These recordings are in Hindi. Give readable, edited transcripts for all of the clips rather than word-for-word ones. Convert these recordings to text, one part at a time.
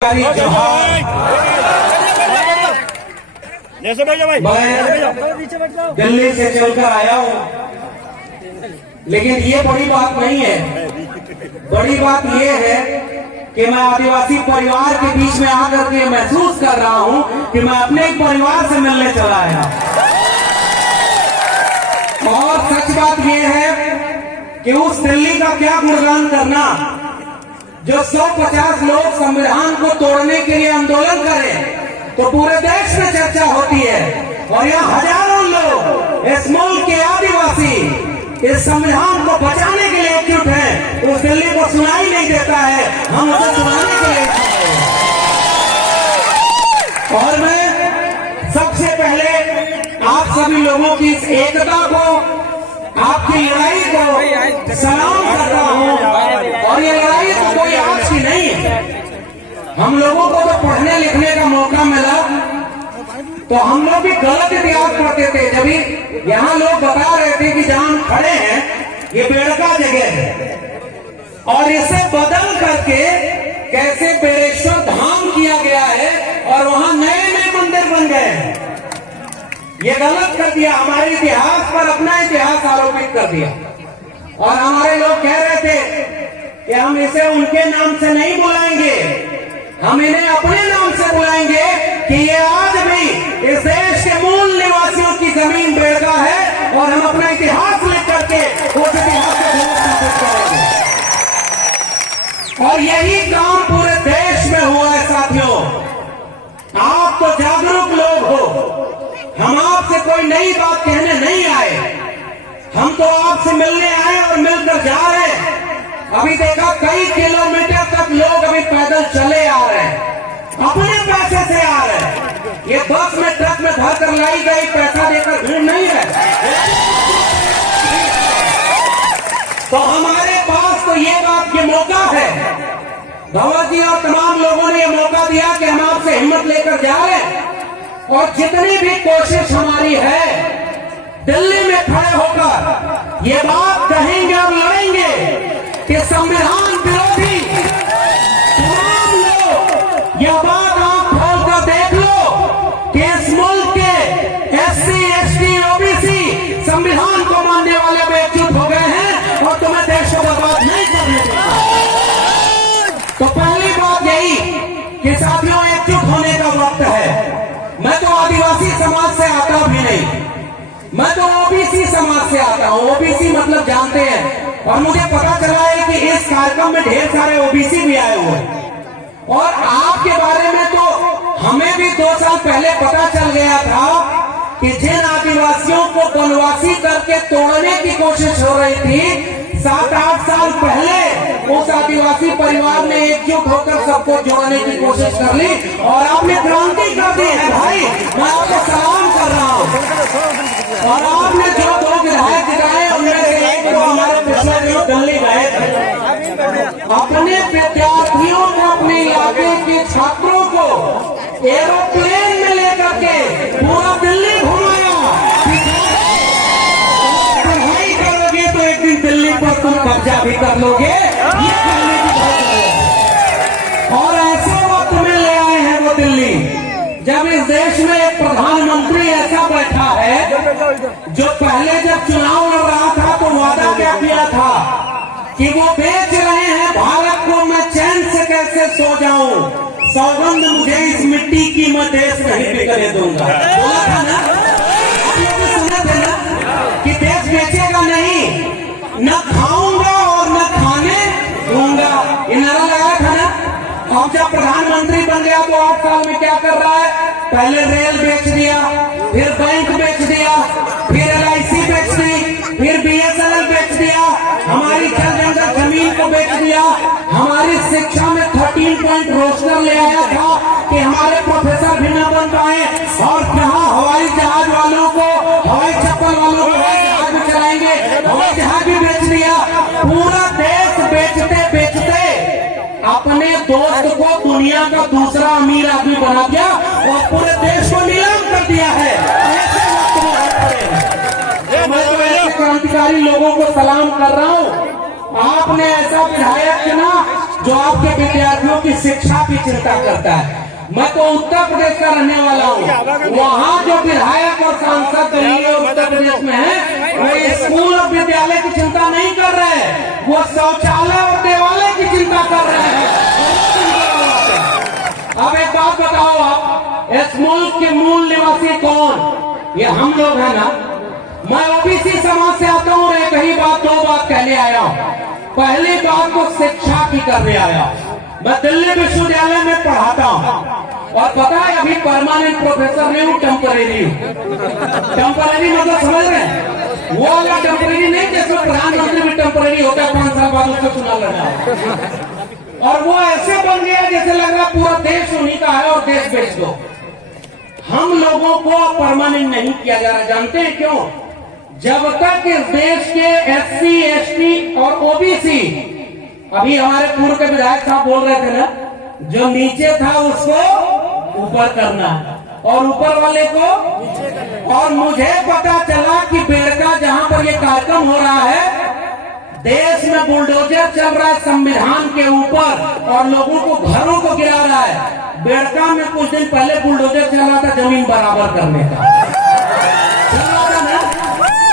दिल्ली से चलकर आया हूँ, लेकिन ये बड़ी बात नहीं है। बड़ी बात ये है कि मैं आदिवासी परिवार के बीच में आकर के महसूस कर रहा हूँ कि मैं अपने एक परिवार से मिलने चला आया। और सच बात ये है कि उस दिल्ली का क्या गुणगान करना जो 150 लोग संविधान को तोड़ने के लिए आंदोलन करें तो पूरे देश में चर्चा होती है, और यहाँ हजारों लोग इस मुल्क के आदिवासी इस संविधान को बचाने के लिए एकजुट हैं। उस दिल्ली को सुनाई नहीं देता है, हम उसे सुनाने के लिए। और मैं सबसे पहले आप सभी लोगों की इस एकता को, आपकी लड़ाई को सलाम करता हूँ। और ये लड़ाई तो कोई आज की नहीं है। हम लोगों को तो पढ़ने लिखने का मौका मिला तो हम लोग भी गलत इतिहास पढ़ते थे। जब यहाँ लोग बता रहे थे कि जहाँ हम खड़े हैं ये बेड़का जगह है, और इसे बदल करके कैसे बेरेश्वर धाम किया गया है और वहां नए नए मंदिर बन गए हैं। ये गलत कर दिया, हमारे इतिहास पर अपना इतिहास आरोपित कर दिया। और हमारे लोग कह रहे थे कि हम इसे उनके नाम से नहीं बुलाएंगे, हम इन्हें अपने नाम से बुलाएंगे कि ये आज भी इस देश के मूल निवासियों की जमीन बेड़का है, और हम अपना इतिहास लिख करके उस इतिहास को स्थापित करेंगे। और यही काम पूरे देश में हुआ है साथियों। आप तो जागरूक लोग हो, हम आपसे कोई नई बात कहने नहीं आए, हम तो आपसे मिलने आए और मिलकर जा रहे हैं। अभी देखा कई किलोमीटर तक लोग अभी पैदल चले आ रहे हैं, अपने पैसे से आ रहे हैं। ये बस में ट्रक में भरकर लाई गई पैसा देकर भीड़ नहीं है। तो हमारे पास तो ये बात ये मौका है, धवल जी और तमाम लोगों ने ये मौका दिया कि हम आपसे हिम्मत लेकर जा रहे हैं। और जितनी भी कोशिश हमारी है दिल्ली में खड़े होकर ये बात कहेंगे और लड़ेंगे कि संविधान विरोधी तमाम लोग, यह बात आप खोलकर देख लो कि इस मुल्क के SC, ST, OBC संविधान को मानने वाले में एकजुट हो गए हैं और तुम्हें देश को बर्बाद नहीं करने देंगे। तो पहली बात यही कि साथियों एकजुट होने का वक्त है। मैं तो आदिवासी समाज से आता भी नहीं, मैं तो OBC समाज से आता हूँ। OBC मतलब जानते हैं, और मुझे पता चला है कि इस कार्यक्रम में ढेर सारे OBC भी आए हुए हैं। और आपके बारे में तो हमें भी 2 साल पहले पता चल गया था कि जिन आदिवासियों को वनवासी करके तोड़ने की कोशिश हो रही थी, 7-8 साल पहले उस आदिवासी परिवार ने एकजुट होकर सबको जोड़ने की कोशिश कर ली और आपने क्रांति कर दी है। भाई मैं आपको सलाम कर रहा हूँ। और आपने जो 2 विधायक जिताए उनमें से एक तो हमारे पिछले दिनों दिल्ली गए थे, अपने विद्यार्थियों को, अपने इलाके के छात्रों को एरोप्लेन में लेकर के पूरा दिल्ली घुमाया। पढ़ाई करोगे तो एक दिन दिल्ली पर तुम कब्जा भी कर लोगे, ये कहने की बात है। और ऐसे वक्त में ले आए हैं वो दिल्ली जब इस देश में एक प्रधानमंत्री ऐसा बैठा है जो पहले जब चुनाव लड़ रहा था तो वादा क्या किया था कि वो बेच रहे हैं भारत को, मैं चैन से कैसे सो जाऊं, सौगंध मुझे इस मिट्टी की मैं देश नहीं बिकने दूंगा। बोला था ना, आप लोग सुने थे ना कि देश बेचेगा नहीं, न खाऊंगा और न खाने दूंगा, ये नारा लगाया था ना। अब जब प्रधानमंत्री बन गया तो 8 साल में क्या कर रहा है, पहले रेल बेच दिया, फिर बैंक बेच दिया, फिर LIC बेच दी, फिर BSNL बेच दिया, हमारी जल जंगल जमीन को बेच दिया, हमारी शिक्षा में 13 पॉइंट रोस्टर ले आया था कि हमारे प्रोफेसर भी न बन पाए, और जहां हवाई जहाज वालों को, हवाई चप्पल वालों को हवाई जहाज भी चलाएंगे, हवाई जहाज भी बेच दिया। पूरा देश बेचते बेचते अपने दोस्त को दुनिया का दूसरा अमीर आदमी बना दिया और पूरे देश को नीलाम कर दिया है। ऐसे वक्त में मैं तो ऐसे क्रांतिकारी लोगों को सलाम कर रहा हूँ आपने ऐसा विधायक चुना जो आपके विद्यार्थियों की शिक्षा की चिंता करता है। मैं तो उत्तर प्रदेश का रहने वाला हूँ, वहाँ जो विधायक और सांसद दलीय उत्तर प्रदेश में है, वो स्कूल और विद्यालय की चिंता नहीं कर रहे, वो शौचालय और देवालय की चिंता कर रहे हैं। अब एक बात बताओ, आप इस मुल्क के मूल निवासी कौन? ये हम लोग हैं ना। मैं ओबीसी समाज से आता हूँ, एक ही बात दो बात कहने आया हूँ। पहली बात तो शिक्षा की करने आया। मैं दिल्ली विश्वविद्यालय में पढ़ाता हूँ और पता है अभी परमानेंट प्रोफेसर नहीं हूँ, टेम्परेरी हूँ। टेम्परेरी मतलब समझ रहे हैं? वो वाला टेम्परेरी नहीं जैसे प्रधानमंत्री भी टेम्परेरी होता है, 5 साल बाद उसको चुनाव लड़ा। और वो ऐसे बन गया जैसे लग रहा पूरा देश उन्हीं का है और देश बेच दो। हम लोगों को परमानेंट नहीं किया जा रहा, जानते हैं क्यों? जब तक इस देश के SC, ST और OBC, अभी हमारे पूर्व के विधायक साहब बोल रहे थे ना, जो नीचे था उसको ऊपर करना और ऊपर वाले को नीचे। और मुझे पता चला कि बेड़का जहां पर ये कार्यक्रम हो रहा है, देश में बुलडोजर चल रहा है संविधान के ऊपर और लोगों को घरों को गिरा रहा है। बेड़का में कुछ दिन पहले बुलडोजर चल रहा था जमीन बराबर करने का, चल रहा था ना।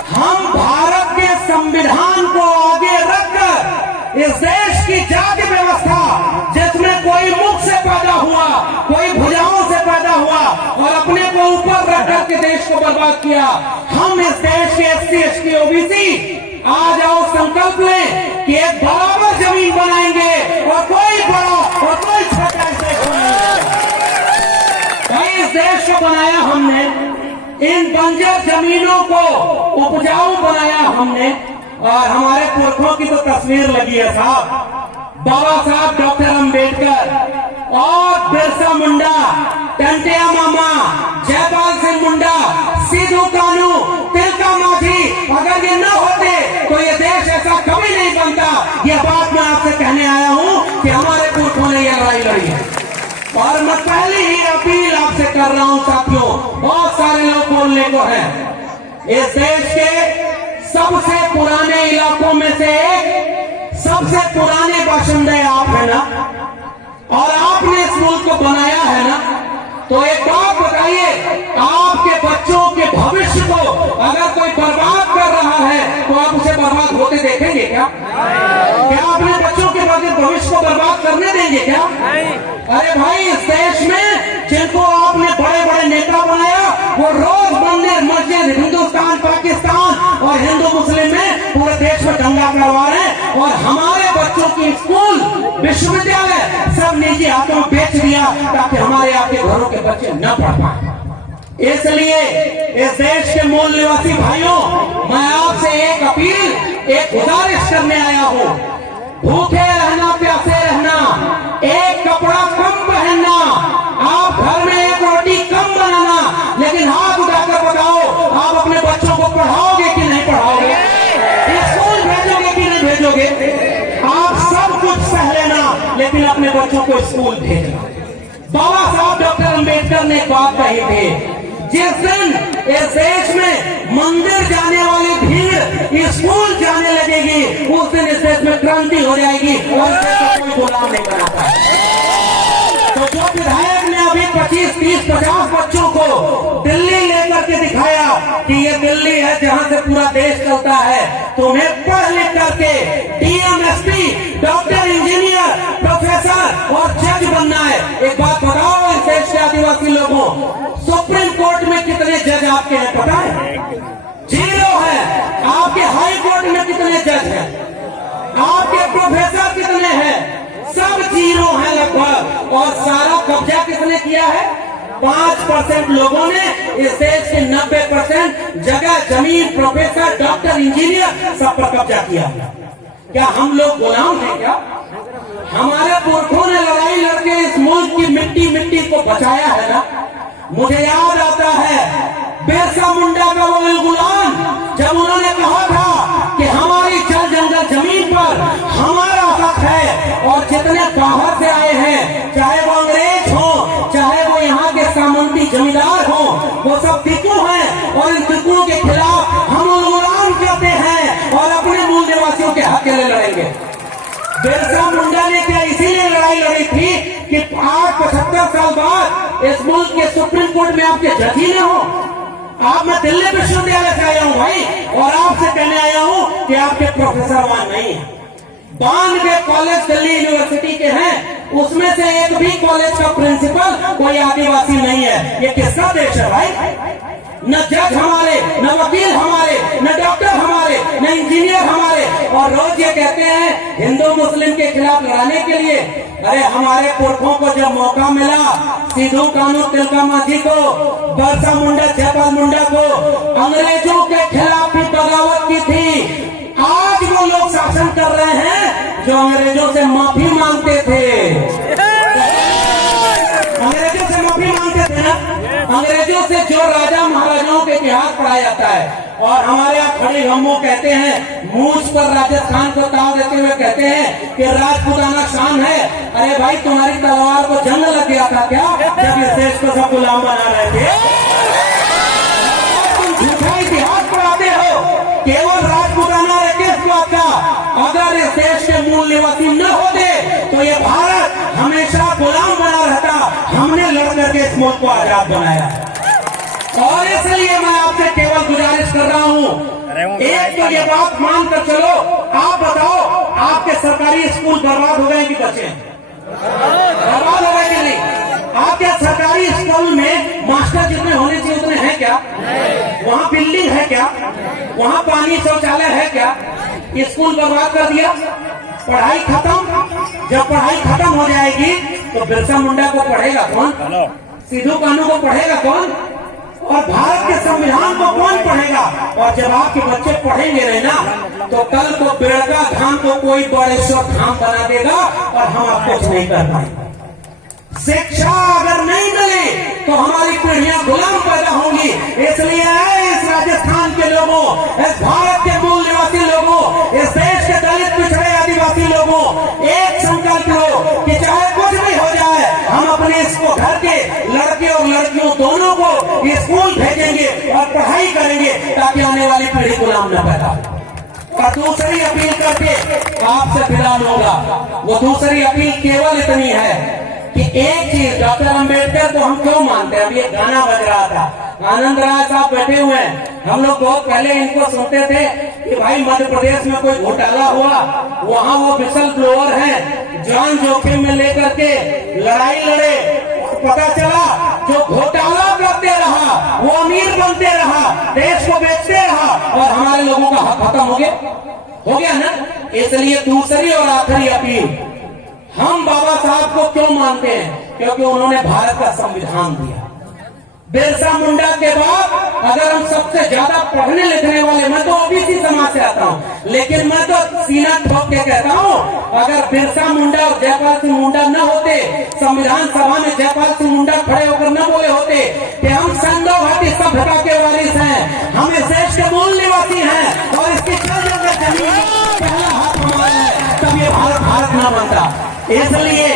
हम भारत के संविधान को आगे रखकर इस देश की जाति व्यवस्था, जिसमें कोई मुख से पैदा हुआ, कोई भुजाओं से पैदा हुआ और अपने को ऊपर रख करके देश को बर्बाद किया, हम इस देश के SC, ST, OBC आ जाओ संकल्प लें कि एक बराबर जमीन बनाएंगे और कोई बड़ा और कोई छोटा इस देश को नहीं। इस देश को बनाया हमने, इन बंजर जमीनों को उपजाऊ बनाया हमने। और हमारे पुरखों की तो तस्वीर लगी है साहब, बाबा साहब डॉक्टर अंबेडकर और बिरसा मुंडा, टंटिया मामा, जयपाल सिंह मुंडा, सिद्धू कानू, तिलका मांझी, अगर ये न होते तो ये देश ऐसा कभी नहीं बनता। ये बात मैं आपसे कहने आया हूं कि हमारे पुरखों ने ये लड़ाई लड़ी है। और मैं पहली ही अपील आपसे कर रहा हूं साथियों, बहुत सारे लोग बोलने को हैं। इस देश के सबसे पुराने इलाकों में से एक, सबसे पुराने बाशिंदे आप है ना, और आपने इस मुल्क को बनाया है ना। तो एक बात बताइए, आपके बच्चों के भविष्य को अगर कोई बर्बाद कर रहा है तो आप उसे बर्बाद होते देखेंगे क्या? क्या अपने बच्चों के भविष्य को बर्बाद करने देंगे क्या? अरे भाई, इस देश में जिनको आपने बड़े बड़े नेता बनाया, वो रोज मंदिर मस्जिद हिंदुस्तान पाकिस्तान और हिंदू मुस्लिम में पूरे देश में दंगा करवा रहे हैं। और हमारे बच्चों की स्कूल विश्वविद्यालय सब निजी हाथों में बेच दिया ताकि हमारे आपके घरों के बच्चे न पढ़ पाए। इसलिए इस देश के मूल निवासी भाइयों, मैं आपसे एक अपील, एक गुजारिश करने आया हूं। भूखे रहना, प्यासे रहना, एक कपड़ा कम पहनना, आप घर में एक रोटी कम बनाना, लेकिन हाथ उठाकर बताओ, आप अपने बच्चों को पढ़ाओगे कि नहीं पढ़ाओगे? स्कूल भेजोगे कि नहीं भेजोगे? आप सब कुछ सह लेना, लेकिन अपने बच्चों को स्कूल भेजना। बाबा साहब डॉक्टर अंबेडकर ने एक बात कही थी, जिस दिन इस देश में मंदिर जाने वाली भीड़ स्कूल जाने लगेगी, उस दिन इस देश में क्रांति हो जाएगी और कोई गुलाम नहीं बनाता। तो जो विधायक ने अभी 25, 30, 50 बच्चों को दिल्ली लेकर के दिखाया कि ये दिल्ली है जहां से पूरा देश चलता है, तुम्हें पढ़ लिख करके DM, SP, doctor, engineer, professor और जज बनना है। एक बात बताओ इस देश के आदिवासी लोगों, सुप्रीम कोर्ट में कितने जज आपके हैं पता है? 0 है। आपके हाई कोर्ट में कितने जज हैं? आपके प्रोफेसर कितने हैं? सब 0 है लगभग। और सारा कब्जा किसने किया है? 5% लोगों ने इस देश के 90% जगह, जमीन, प्रोफेसर, डॉक्टर, इंजीनियर सब पर कब्जा किया। क्या हम लोग गुलाम हैं क्या? हमारे पुरखों ने लड़ाई लड़के इस मुल्क की मिट्टी को बचाया है ना। मुझे याद आता है बिरसा मुंडा का वो गुलाम, जब उन्होंने कहा था कि हमारी जल जंगल जमीन पर हमारा हक है और जितने बाहर से आए हैं, चाहे वो अंग्रेज हो, चाहे वो यहाँ के सामंती जमींदार हो, वो सब टिकू हैं और इन टिकुओं के खिलाफ हम गुलाम करते हैं और अपने मूल निवासियों के हक के लिए लड़ेंगे। कि आज 75 साल बाद इस मुल्क के सुप्रीम कोर्ट में आपके जज ही न हो। आप मैं दिल्ली विश्वविद्यालय से आया हूं भाई, और आपसे कहने आया हूं कि आपके प्रोफेसर वहां नहीं है। 92 कॉलेज दिल्ली यूनिवर्सिटी के हैं, उसमें से एक भी कॉलेज का प्रिंसिपल कोई आदिवासी नहीं है। ये किसका देश है भाई? न जज हमारे, न वकील हमारे, न डॉक्टर हमारे, न इंजीनियर हमारे, और रोज ये कहते हैं हिंदू मुस्लिम के खिलाफ लड़ाने के लिए। अरे हमारे पुरखों को जब मौका मिला, सिद्धू कानू तिलका मांझी को, बिरसा मुंडा जयपाल मुंडा को, अंग्रेजों के खिलाफ भी बगावत की थी। आज वो लोग शासन कर रहे हैं जो अंग्रेजों से माफी मांगते थे। अंग्रेजों से माफी मांगते थे ना। अंग्रेजों से जो राजा महाराजाओं के इतिहास पढ़ाया जाता है, और हमारे यहाँ खड़ी गम्मो कहते हैं, मूछ पर राजस्थान को ताव देते हुए कहते हैं कि राजपूताना शान है। अरे भाई तुम्हारी तलवार को जंग लग गया था क्या जब इस देश को सब गुलाम बना रहे थे? तुम झूठा इतिहास पढ़ाते हो। केवल राजपूताना किस बात का? अगर इस देश के मूल निवासी न होते तो ये भारत हमेशा गुलाम बना रहता। हमने लड़ करके इस मुल्क को आजाद बनाया, और इसलिए मैं आपसे केवल गुजारिश कर रहा हूं, एक तो ये बात मानकर चलो। आप बताओ, आपके सरकारी स्कूल बर्बाद हो गए कि बचे? बर्बाद हो गए कि नहीं? आपके सरकारी स्कूल में मास्टर जितने होने चाहिए उतने हैं क्या? वहाँ बिल्डिंग है क्या? वहाँ पानी शौचालय है क्या? स्कूल बर्बाद कर दिया, पढ़ाई खत्म। जब पढ़ाई खत्म हो जाएगी तो बिरसा मुंडा को पढ़ेगा कौन? सिद्धू कानू को पढ़ेगा कौन? और भारत के संविधान को कौन पढ़ेगा? और जब आपके बच्चे पढ़ेंगे नहीं ना, तो कल को बेड़का धाम को कोई बड़ेश्वर धाम बना देगा और हम आप कुछ नहीं कर पाएंगे। शिक्षा अगर नहीं मिली तो हमारी पीढ़ियां गुलाम पैदा होंगी। इसलिए इस राजस्थान के लोगों, इस भारत के मूल निवासी लोगों, इस देश के दलित पिछड़े आदिवासी लोगों, एक संकल्प लो कि चाहे कुछ भी हो जाए, हम अपने इसको घर के लड़के और लड़कियों दोनों को स्कूल भेजेंगे और पढ़ाई करेंगे ताकि आने वाली पीढ़ी गुलाम न पैदा हो। और दूसरी अपील करके आपसे विदा होगा। वो दूसरी अपील केवल इतनी है कि एक चीज, डॉक्टर अंबेडकर को हम क्यों मानते हैं? अब ये गाना बज रहा था, आनंद राय साहब बैठे हुए हैं। हम लोग बहुत पहले इनको सुनते थे कि भाई मध्य प्रदेश में कोई घोटाला हुआ, वहाँ वो विसल ब्लोअर हैं, जान जोखिम में लेकर के लड़ाई लड़े, और पता चला जो घोटाला करते रहा वो अमीर बनते रहा, देश को बेचते रहा, और हमारे लोगों का हक खत्म हो गया ना। इसलिए दूसरी और आखिरी अपील, हम बाबा साहब को क्यों मानते हैं? क्योंकि उन्होंने भारत का संविधान दिया। बिरसा मुंडा के बाद अगर हम सबसे ज्यादा पढ़ने लिखने वाले, मैं तो ओबीसी समाज से आता हूँ, लेकिन मैं तो सीना ठोक के कहता हूँ, अगर बिरसा मुंडा और जयपाल सिंह मुंडा न होते, संविधान सभा में जयपाल सिंह मुंडा खड़े होकर न बोले होते कि हम सिंधु घाटी सभ्यता के वारिस हैं, हम इस देश के मूल निवासी हैं और इसकी जमीन पहला हाथ हमारा है, तब ये भारत न बनता। इसलिए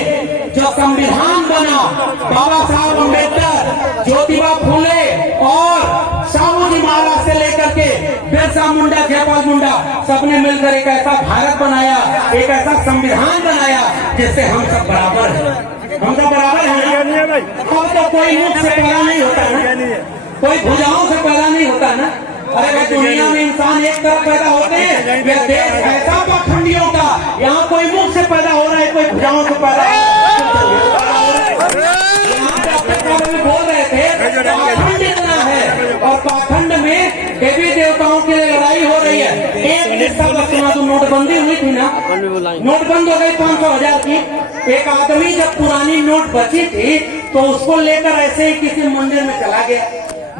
जो संविधान बना, बाबा साहब अम्बेडकर, ज्योतिबा फुले और साहू जी महाराज से लेकर के बिरसा मुंडा, जयपाल मुंडा, सबने मिलकर एक ऐसा भारत बनाया, एक ऐसा संविधान बनाया जिससे हम सब बराबर हैं। हम सब बराबर हैं। अब तो कोई मुख से पैदा नहीं होता ना, कोई भुजाओं से पैदा नहीं होता ना। अरे भाई दुनिया में इंसान एक तरफ पैदा होते हैं, यह देश ऐसा पाखंडियों का, यहाँ कोई मुख से पैदा हो रहा है, कोई भुजाओं से पैदा हो रहा है। बोल रहे थे पाखंड इतना है, और पाखंड में देवी देवताओं के लिए लड़ाई हो रही है। एक किस्सा बता दूं, नोटबंदी हुई थी ना, नोटबंद हो गई 500,000 की। एक आदमी जब पुरानी नोट बची थी तो उसको लेकर ऐसे ही किसी मंदिर में चला गया।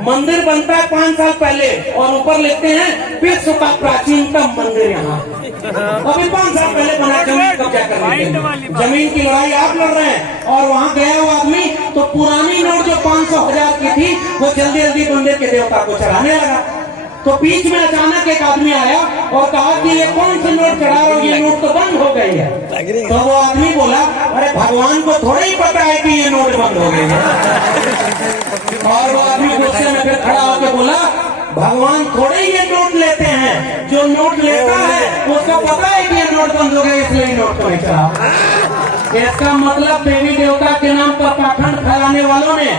मंदिर बनता है 5 साल पहले, और ऊपर लिखते हैं विश्व का प्राचीनतम मंदिर यहाँ। अभी 5 साल पहले बना, जमीन कब्जा करने के लिए, जमीन की लड़ाई आप लड़ रहे हैं। और वहाँ गया वो आदमी तो पुरानी नोट जो 500,000 की थी वो जल्दी जल्दी मंदिर के देवता को चढ़ाने लगा। तो बीच में अचानक एक आदमी आया और कहा कि ये कौन सी नोट चढ़ा रहे हो, ये नोट तो बंद हो गई है। तो वो आदमी बोला, अरे भगवान को थोड़ा ही पता है कि ये नोट बंद हो गई है। और वो आदमी गुस्से में फिर खड़ा होकर बोला, भगवान थोड़े ये नोट लेते हैं। जो नोट लेता है उसको पता है कि ये नोट बंद हो गया, इसलिए नोट को नहीं चला। इसका मतलब देवी देवता के नाम पर पाखंड फैलाने वालों ने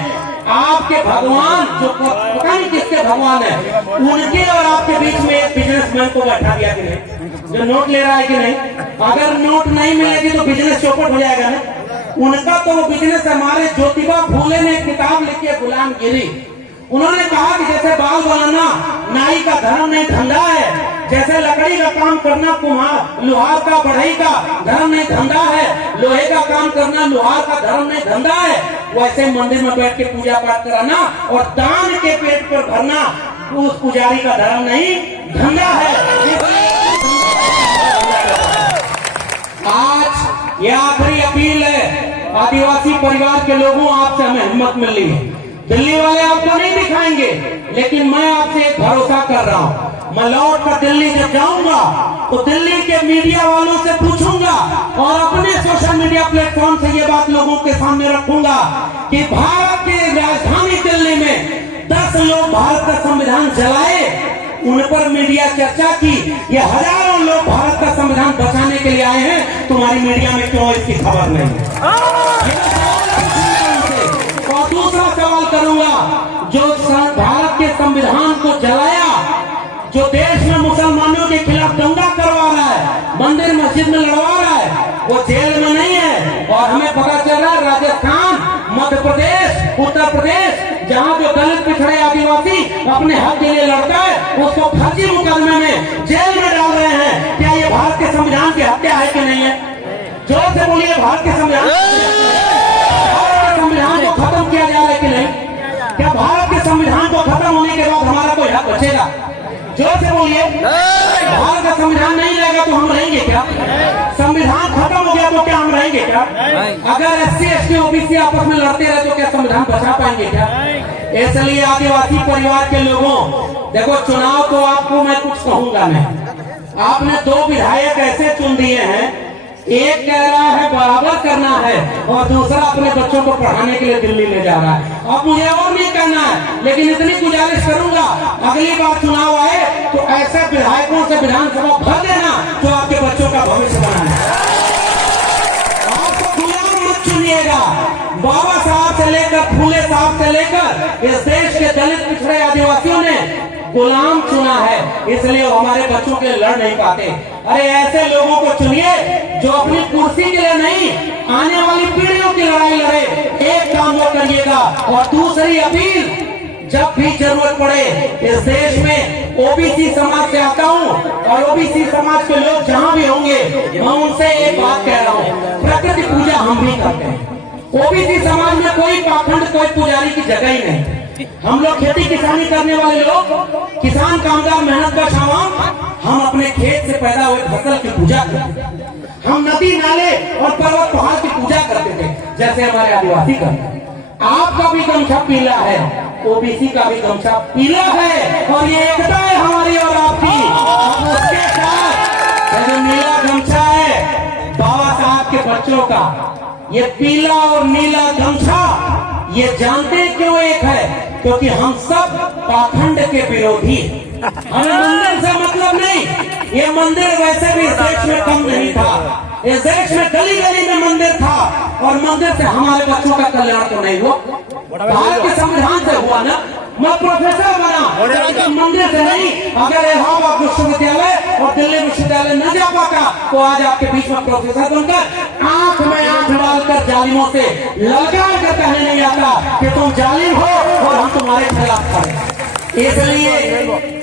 आपके भगवान, जो पता नहीं किसके भगवान है, उनके और आपके बीच में एक बिजनेसमैन को बैठा दिया कि नहीं, जो नोट ले रहा है कि नहीं। अगर नोट नहीं मिलेगी तो बिजनेस चौपट हो जाएगा ना। उनका तो वो बिजनेस। हमारे ज्योतिबा फूले ने एक किताब लिखी है गुलामगिरी। उन्होंने कहा कि जैसे बाल बनाना नाई का धर्म नहीं धंधा है, जैसे लकड़ी का काम करना कुम्हार लोहार का बढ़ई का धर्म नहीं धंधा है, लोहे का काम करना लोहार का धर्म नहीं धंधा है, वैसे मंदिर में बैठ के पूजा पाठ कराना और दान के पेट पर भरना उस पुजारी का धर्म नहीं धंधा है। आज ये आखिरी अपील है आदिवासी परिवार के लोगों, आपसे हमें हिम्मत मिल रही है। दिल्ली वाले आपको नहीं दिखाएंगे, लेकिन मैं आपसे एक भरोसा कर रहा हूँ, मैं लौट कर दिल्ली जब जाऊंगा तो दिल्ली के मीडिया वालों से पूछूंगा और अपने सोशल मीडिया प्लेटफॉर्म से ये बात लोगों के सामने रखूंगा कि भारत की राजधानी दिल्ली में 10 लोग भारत का संविधान जलाए, उन पर मीडिया चर्चा की। ये हजारों लोग भारत का संविधान बचाने के लिए आए हैं, तुम्हारी मीडिया में क्यों इसकी खबर नहीं? और दूसरा सवाल करूंगा, जो भारत के संविधान को जलाया, जो देश में मुसलमानों के खिलाफ दंगा करवा रहा है, मंदिर मस्जिद में लड़वा रहा है, वो जेल में नहीं है। और हमें पता चल रहा है राजस्थान, मध्य प्रदेश, उत्तर प्रदेश, जहाँ जो दलित पिछड़े आदिवासी अपने हक के लिए लड़ता है, उसको फर्जी मुकदमे में जेल में डाल रहे हैं। क्या ये भारत के संविधान की हत्या है कि नहीं है? जोर से बोलिए, भारत के संविधान को खत्म किया जा रहा है कि नहीं? क्या भारत के संविधान को खत्म होने के बाद हमारा कोई हक बचेगा? जोर से बोलिए। भारत का संविधान नहीं रहेगा तो हम रहेंगे क्या? संविधान खत्म हो गया तो क्या हम रहेंगे क्या? अगर SC ST OBC आपस में लड़ते रहे तो क्या संविधान बचा पाएंगे क्या? इसलिए आदिवासी परिवार के लोगों, देखो चुनाव तो आपको मैं कुछ कहूंगा नहीं। आपने 2 विधायक ऐसे चुन दिए हैं, एक कह रहा है बराबर करना है और दूसरा अपने बच्चों को पढ़ाने के लिए दिल्ली ले जा रहा है। अब मुझे और नहीं करना है, लेकिन इतनी गुजारिश करूंगा, अगली बार चुनाव आए तो ऐसे विधायकों से विधानसभा भर देना जो आपके बच्चों का भविष्य बनाना है। आपको गुलाम मत चुनिएगा। बाबा साहब से लेकर फूले साहब से लेकर इस देश के दलित पिछड़े आदिवासियों ने गुलाम चुना है, इसलिए वो हमारे बच्चों के लिए लड़ नहीं पाते। अरे ऐसे लोगों को चुनिए जो अपनी कुर्सी के लिए नहीं, आने वाली पीढ़ियों की लड़ाई लड़े। एक काम वो करिएगा। और दूसरी अपील, जब भी जरूरत पड़े इस देश में OBC समाज से आता हूँ और OBC समाज के लोग जहाँ भी होंगे, मैं उनसे एक बात कह रहा हूँ, प्रकृति पूजा हम भी करते हैं। OBC समाज में कोई पाखंड, कोई पुजारी की जगह ही नहीं। हम लोग खेती किसानी करने वाले लोग, किसान कामगार मेहनत का सामान, हम अपने खेत से पैदा हुए फसल की पूजा करते थे। हम नदी नाले और पर्वत पहाड़ की पूजा करते थे, जैसे हमारे आदिवासी करते। आपका भी गमछा पीला है, OBC का भी गमछा पीला है, और ये एकता है हमारी और आपकी। उसके साथ जो नीला गमछा है बाबा साहब के बच्चों का, ये पीला और नीला गमछा, ये जानते क्यों एक है? क्योंकि हम सब पाखंड के विरोधी। हमें मंदिर से मतलब नहीं, ये मंदिर वैसे भी इस देश में कम नहीं था। इस देश में गली गली में मंदिर था, और मंदिर से हमारे बच्चों का कल्याण तो नहीं हुआ, भारत के संविधान से हुआ ना। मैं प्रोफेसर बना, मंदिर से नहीं। अगर इलाहाबाद विश्वविद्यालय और दिल्ली विश्वविद्यालय न जा पाता तो आज आपके बीच में प्रोफेसर बनकर आंख में आंख डालकर जालिमों से ललकार कर कहने नहीं आता कि तुम जालिम हो और हम तुम्हारे खिलाफ खड़े। इसलिए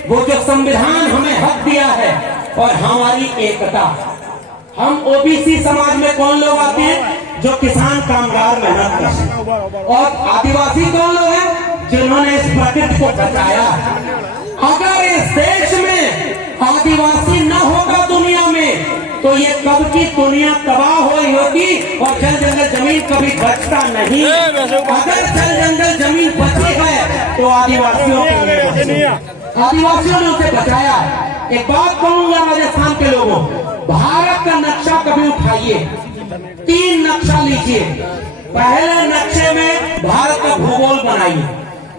वो जो संविधान हमें हक दिया है और हमारी एकता, हम OBC समाज में कौन लोग आते हैं? जो किसान कामगार मेहनत करते, और आदिवासी कौन लोग हैं? जिन्होंने इस प्रकृति को बचाया। अगर इस देश में आदिवासी न होगा दुनिया में, तो ये कब की दुनिया तबाह हो रही होती और जल जंगल जमीन कभी बचता नहीं। अगर जल जंगल जमीन बची है तो आदिवासियों ने उसे बचाया। एक बात कहूंगा राजस्थान के लोगों, भारत का नक्शा कभी उठाइए, 3 नक्शा लीजिए। पहले नक्शे में भारत का भूगोल बनाइए,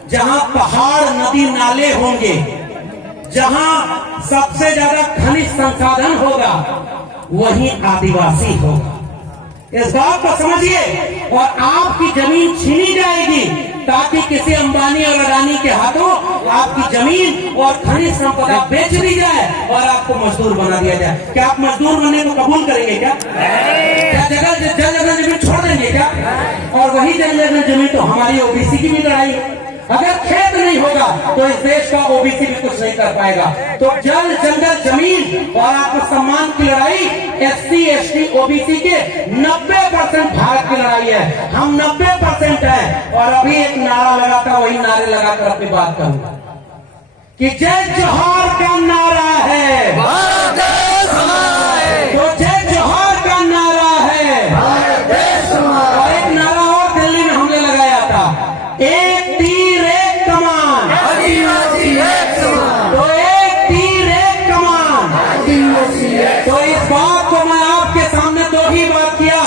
जहां पहाड़ नदी नाले होंगे, जहां सबसे ज्यादा खनिज संसाधन होगा वहीं आदिवासी होगा। इस बात को समझिए। और आपकी जमीन छीनी जाएगी ताकि किसी अंबानी और अडानी के हाथों आपकी जमीन और खनिज संपदा बेच दी जाए और आपको मजदूर बना दिया जाए। क्या आप मजदूर बनने को कबूल करेंगे? क्या जगह जमीन छोड़ देंगे क्या? और वही जगह जमीन तो हमारी ओबीसी की भी लड़ाई है। अगर खेत नहीं होगा तो इस देश का ओबीसी भी कुछ नहीं कर पाएगा। तो जल, जंगल, जमीन और आत्मसम्मान की लड़ाई एससी, एसटी, ओबीसी के 90% भारत की लड़ाई है। हम 90% है। और अभी एक नारा लगा था, वही नारे लगाकर अपनी बात करूंगा कि जय जोहार का नारा है, भारत देश हमारा है, तो जय जोहार का नारा है, भारत देश हमारा और एक नारा और दिल्ली में हमने लगाया था, एक तीर एक कमान, आदिवासी एक समान, तो एक तीर एक कमान। आदिवासी एक तो इस बात को मैं आपके सामने दो ही बात किया,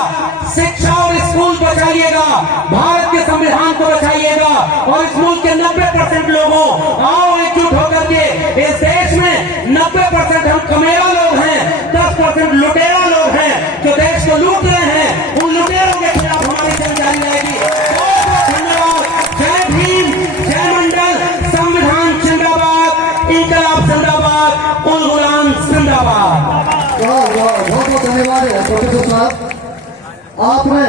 शिक्षा और स्कूल बचाइएगा, भारत के संविधान को बचाइएगा और इस मुल्क के 90% लोगों, आओ एकजुट होकर के इस देश में 90% हम कमेरा लोग हैं, 10% लुटेरा लोग हैं जो देश को लूट रहे हैं। उन लुटेरों के खिलाफ हमारी जंग जारी रहेगी। बहुत बहुत धन्यवाद। जय भीम, जय मंडल, संविधान जिंदाबाद, इंकलाब जिंदाबाद, उल गुलाम जिंदाबाद। बहुत बहुत धन्यवाद प्रोफेसर साहब। आपने